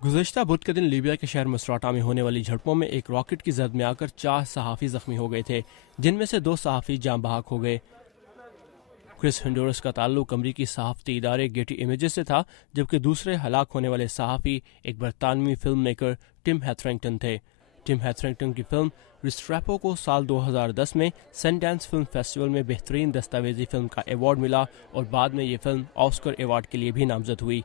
گزشتہ بدھ کے دن لیبیا کے شہر مسراٹا میں ہونے والی جھڑپوں میں ایک راکٹ کی زد میں آ کر 4 صحافی زخمی ہو گئے تھے، جن میں سے 2 صحافی جاں بحق ہو گئے۔ کرس ہنڈورس کا تعلق امریکی صحافتی ادارے گیٹی امیجز سے تھا، جبکہ دوسرے ہلاک ہونے والے صحافی ایک برطانوی فلم میکر ٹم ہیتھرنگٹن تھے۔ ٹم ہیتھرنگٹن کی فلم ریسٹریپو کو سال 2010 میں سن ڈانس فلم فیسٹیول میں بہترین دستاویزی فلم کا ایوارڈ ملا اور بعد میں یہ فلم آسکر ایوارڈ کے لیے بھی نامزد ہوئی۔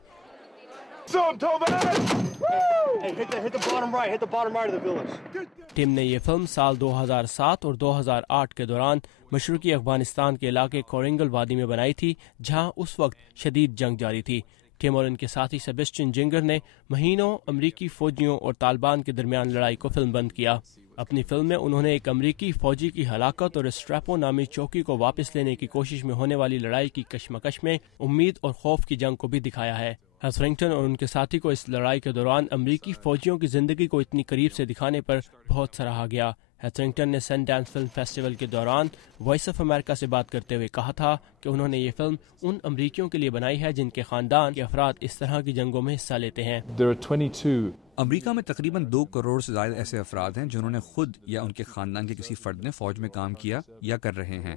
ٹم نے یہ فلم سال 2007 اور 2008 کے دوران مشرقی افغانستان کے علاقے کورنگل وادی میں بنائی تھی، جہاں اس وقت شدید جنگ جاری تھی۔ ٹم اور ان کے ساتھی سیبسٹین جنگر نے مہینوں امریکی فوجیوں اور طالبان کے درمیان لڑائی کو فلم بند کیا۔ اپنی فلم میں انہوں نے ایک امریکی فوجی کی ہلاکت اور اسٹریپو نامی چوکی کو واپس لینے کی کوشش میں ہونے والی لڑائی کی کشمکش میں امید اور خوف کی جنگ کو بھی دکھایا ہے۔ ہیتھرنگٹن اور ان کے ساتھی کو اس لڑائی کے دوران امریکی فوجیوں کی زندگی کو اتنی قریب سے دکھانے پر بہت سراہا گیا۔ ہیتھرنگٹن نے سن ڈانس فلم فیسٹیول کے دوران وائس آف امریکہ سے بات کرتے ہوئے کہا تھا کہ انہوں نے یہ فلم ان امریکیوں کے لیے بنائی ہے جن کے خاندان کے افراد اس طرح کی جنگوں میں حصہ لیتے ہیں۔ امریکہ میں تقریباً 2 کروڑ سے زائد ایسے افراد ہیں جنہوں نے خود یا ان کے خاندان کے کسی فرد نے فوج میں کام کیا یا کر رہے ہیں۔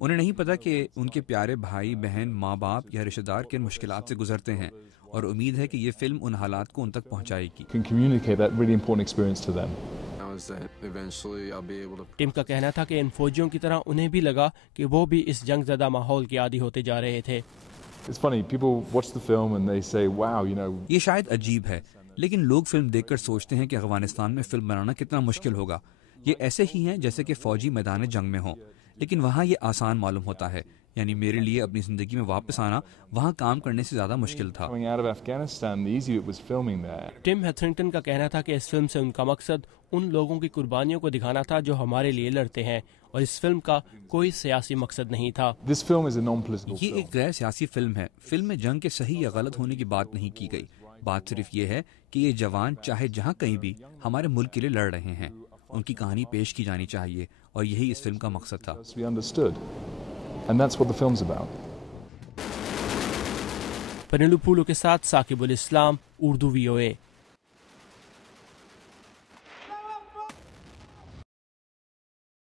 انہیں نہیں پتا کہ ان کے پیارے بھائی بہن، ماں باپ یا رشتہ دار کن مشکلات سے گزرتے ہیں، اور امید ہے کہ یہ فلم ان حالات کو ان تک پہنچائے گی۔ ٹم کا کہنا تھا کہ ان فوجیوں کی طرح انہیں بھی لگا کہ وہ بھی اس جنگ زدہ ماحول کے عادی ہوتے جا رہے تھے۔ یہ شاید عجیب ہے، لیکن لوگ فلم دیکھ کر سوچتے ہیں کہ افغانستان میں فلم بنانا کتنا مشکل ہوگا۔ یہ ایسے ہی ہیں جیسے کہ فوجی میدان جنگ میں ہوں، لیکن وہاں یہ آسان معلوم ہوتا ہے۔ یعنی میرے لیے اپنی زندگی میں واپس آنا وہاں کام کرنے سے زیادہ مشکل تھا۔ ٹم ہیتھرنگٹن کا کہنا تھا کہ اس فلم سے ان کا مقصد ان لوگوں کی قربانیوں کو دکھانا تھا جو ہمارے لیے لڑتے ہیں، اور اس فلم کا کوئی سیاسی مقصد نہیں تھا۔ یہ ایک غیر سیاسی فلم ہے۔ فلم میں جنگ کے صحیح یا غلط ہونے کی بات نہیں کی گئی۔ بات صرف یہ ہے کہ یہ جوان چاہے جہاں کہیں بھی ہمارے ملک کے لیے لڑ رہے ہیں، ان کی کہانی پیش کی جانی چاہیے، اور یہی اس فلم کا مقصد تھا۔ پنیلو پولو کے ساتھ ثاقب الاسلام، اردو VOA۔